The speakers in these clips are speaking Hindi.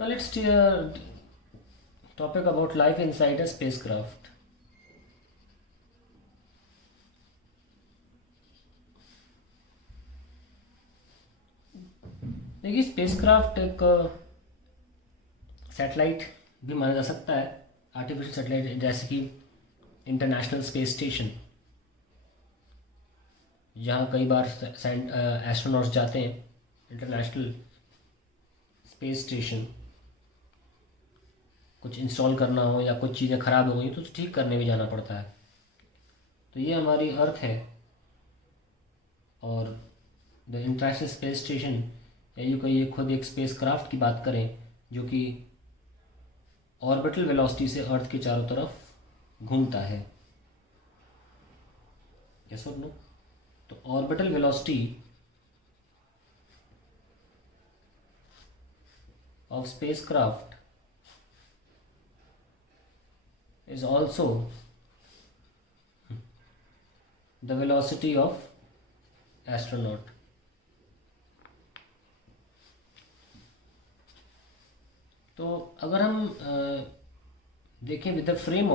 Now let's topic about life inside a spacecraft. देखिए स्पेसक्राफ्ट एक सैटेलाइट भी माना जा सकता है, आर्टिफिशियल सैटेलाइट, जैसे कि इंटरनेशनल स्पेस स्टेशन, जहाँ कई बार एस्ट्रोनॉट्स जाते हैं। इंटरनेशनल स्पेस स्टेशन कुछ इंस्टॉल करना हो या कुछ चीज़ें ख़राब हो गई तो ठीक करने भी जाना पड़ता है। तो ये हमारी अर्थ है, और द इंटरनेशनल स्पेस स्टेशन या यूँ कहिए खुद एक स्पेस क्राफ्ट की बात करें जो कि ऑर्बिटल वेलोसिटी से अर्थ के चारों तरफ घूमता है। यस और नो? तो orbital velocity of spacecraft is also the velocity of astronaut. तो अगर हम देखें with the frame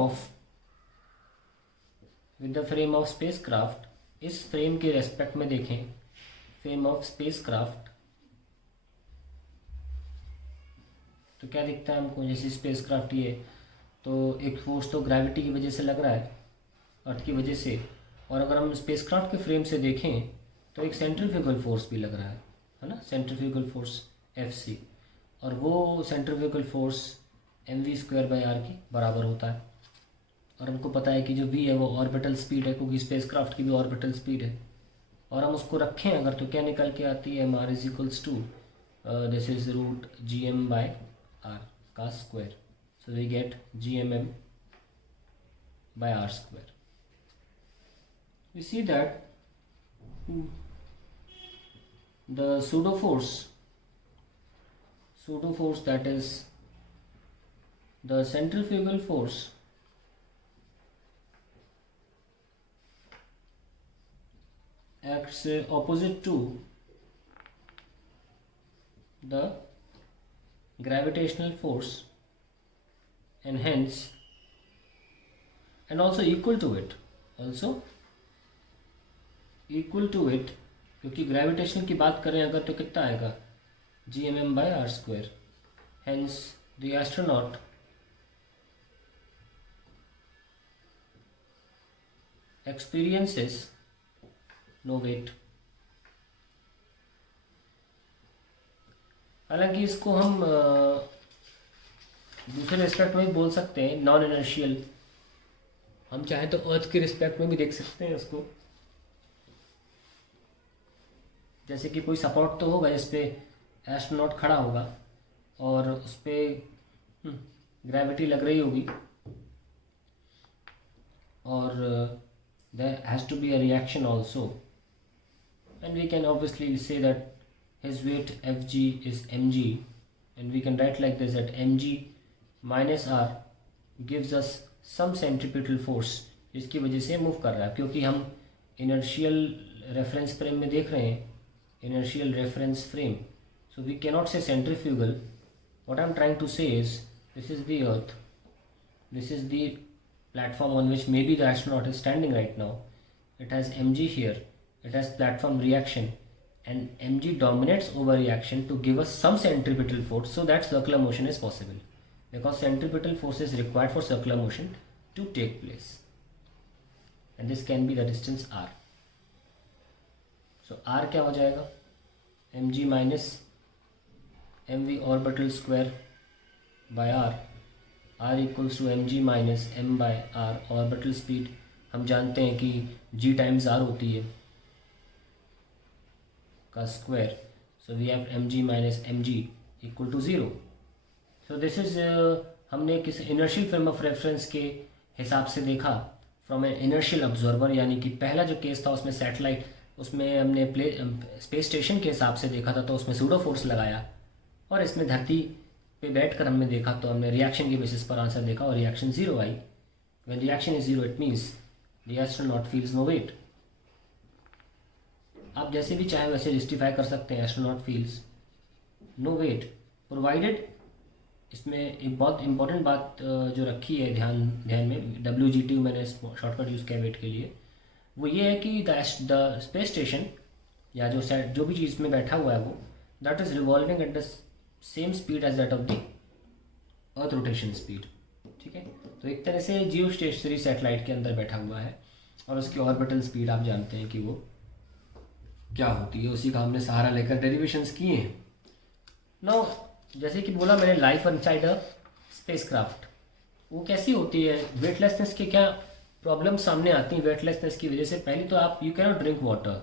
of spacecraft, इस फ्रेम के रेस्पेक्ट में देखें, फ्रेम ऑफ स्पेसक्राफ्ट, तो क्या दिखता है हमको? जैसे स्पेसक्राफ्ट ये, तो एक फोर्स तो ग्रेविटी की वजह से लग रहा है, अर्थ की वजह से, और अगर हम स्पेसक्राफ्ट के फ्रेम से देखें तो एक सेंट्रीफ्यूगल फोर्स भी लग रहा है ना, सेंट्रीफ्यूगल फोर्स Fc, और वो सेंट्रीफ्यूगल फोर्स mv²/r के बराबर होता है। और हमको पता है कि जो v है वो ऑर्बिटल स्पीड है, क्योंकि स्पेसक्राफ्ट की भी ऑर्बिटल स्पीड है। और हम उसको रखें अगर, तो क्या निकल के आती है? mr = दिस इज √gm/r का square. So we get gmm/r². We see that the pseudo force that is the centrifugal force acts opposite to the gravitational force, and hence and also equal to it, क्योंकि ग्रेविटेशन की बात करें अगर तो कितना आएगा? gmm/r²। hence the astronaut experiences no weight। हालांकि इसको हम दूसरे रिस्पेक्ट में भी बोल सकते हैं, नॉन इनर्शियल। हम चाहें तो अर्थ के रिस्पेक्ट में भी देख सकते हैं उसको। जैसे कि कोई सपोर्ट तो होगा जिस पे एस्ट्रोनॉट खड़ा होगा और उस पर ग्रेविटी लग रही होगी, और there has to be a reaction also, and we can obviously say that his weight Fg is mg, and we can write like this, that mg minus r gives us some centripetal force, जिसकी वजह से मूव कर रहा है। क्योंकि हम इनर्शियल रेफरेंस फ्रेम में देख रहे हैं, inertial reference frame, so we cannot say centrifugal. What I'm trying to say is, this is the earth, this is the platform on which maybe the astronaut is standing right now. It has mg here, it has platform reaction, and mg dominates over reaction to give us some centripetal force, so that circular motion is possible, because centripetal force is required for circular motion to take place, and this can be the distance r. So r क्या हो जाएगा? mg minus mv orbital square by r equals to mg minus m/r orbital speed। हम जानते हैं कि g times r होती है का square, so we have mg minus mg equal to 0। So this is, हमने किस इनर्शियल फ्रेम ऑफ रेफरेंस के हिसाब से देखा, फ्रॉम एन इनर्शियल ऑब्जर्वर, यानी कि पहला जो केस था उसमें सैटेलाइट, उसमें हमने स्पेस स्टेशन के हिसाब से देखा था, तो उसमें सूडो फोर्स लगाया, और इसमें धरती पे बैठकर हमने देखा तो हमने रिएक्शन के बेसिस पर आंसर देखा और रिएक्शन 0 आई। When reaction is 0 it means the astronaut feels no weight. आप जैसे भी चाहें वैसे जस्टिफाई कर सकते हैं, astronaut feels no weight provided इसमें एक बहुत इम्पोर्टेंट बात जो रखी है ध्यान ध्यान में, WGT मैंने शॉर्टकट यूज़ किया वेट के लिए, वो ये है कि द स्पेस स्टेशन या जो सेट जो भी चीज़ में बैठा हुआ है वो, that is revolving at the same speed as that of the earth rotation speed. ठीक है, तो एक तरह से जियो स्टेशनरी सैटेलाइट के अंदर बैठा हुआ है और उसकी ऑर्बिटल स्पीड आप जानते हैं कि वो क्या होती है, उसी का हमने सहारा लेकर डेरिवेशंस किए हैं। नाउ जैसे कि बोला मैंने, लाइफ इनसाइड अ स्पेसक्राफ्ट वो कैसी होती है, वेटलेसनेस के क्या प्रॉब्लम सामने आती हैं वेटलेसनेस की वजह से। पहली तो आप you cannot drink water,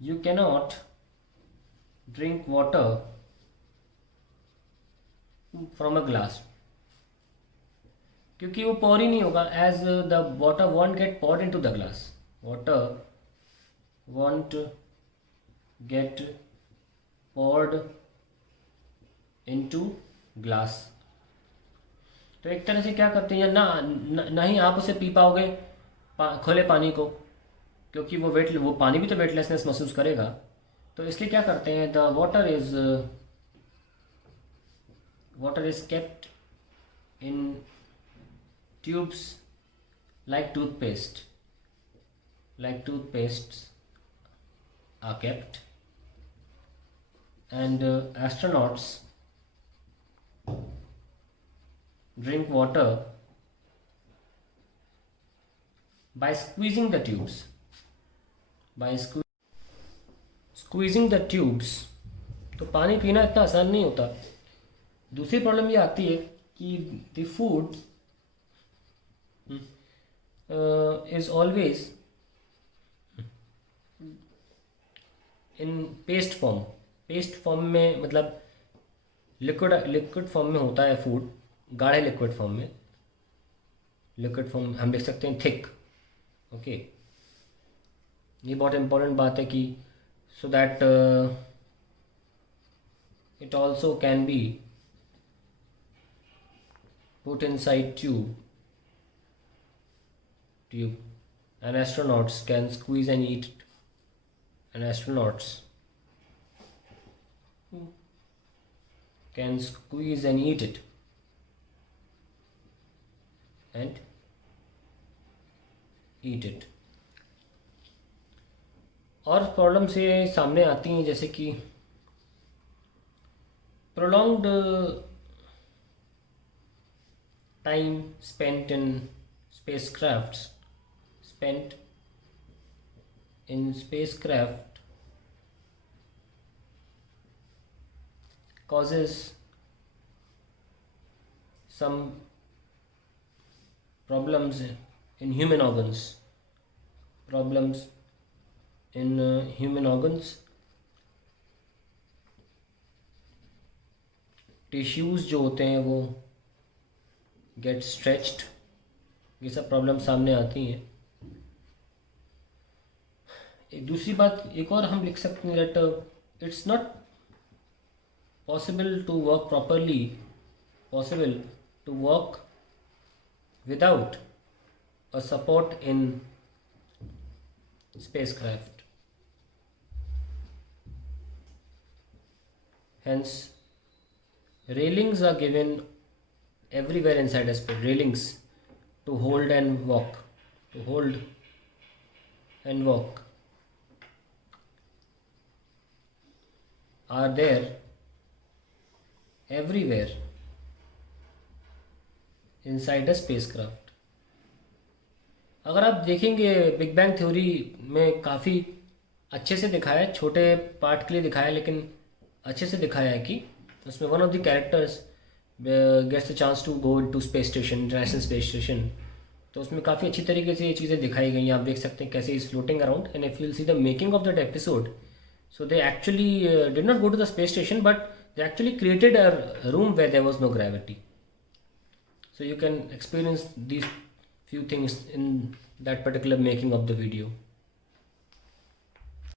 you cannot drink water from a glass, क्योंकि वो पॉर ही नहीं होगा, as the water won't get poured in to the glass, water won't get poured into glass. तो एक तरह से क्या करते हैं, ना ही आप उसे पी पाओगे खुले पानी को, क्योंकि वो पानी भी तो वेटलेसनेस महसूस करेगा। तो इसलिए क्या करते हैं, the water is kept in tubes like toothpastes are kept, and astronauts drink water by squeezing the tubes. By squeezing the tubes, तो पानी पीना इतना आसान नहीं होता। दूसरी प्रॉब्लम ये आती है कि the food is always in paste form। Paste form में मतलब लिक्विड फॉर्म में होता है फूड, गाढ़े लिक्विड फॉर्म में, लिक्विड फॉर्म हम लिख सकते हैं थिक। ओके, ये बहुत इम्पोर्टेंट बात है कि so that it also can be put inside tube and astronauts can squeeze and eat it, and astronauts can squeeze and eat it and eat it। और प्रॉब्लम से सामने आती हैं जैसे कि prolonged time spent in spacecrafts causes some problems in human organs, tissues जो होते हैं वो गेट स्ट्रेच्ड, ये सब प्रॉब्लम सामने आती हैं। एक दूसरी बात एक और हम लिख सकते हैं, that it's not possible to work properly, possible to work without a support in spacecraft। Hence, railings are given everywhere inside a space, railings to hold and walk, are there everywhere inside a spacecraft। अगर आप देखेंगे बिग बैंग थ्योरी में काफ़ी अच्छे से दिखाया है, छोटे पार्ट के लिए दिखाया है लेकिन अच्छे से दिखाया है कि उसमें one of the characters gets the chance to go to space station, international space station. तो उसमें काफ़ी अच्छी तरीके से ये चीज़ें दिखाई गई हैं, आप देख सकते हैं कैसे is floating around. And if you see the making of that episode, so they actually did not go to the space station, but they actually created a room where there was no gravity, so you can experience these few things in that particular making of the video.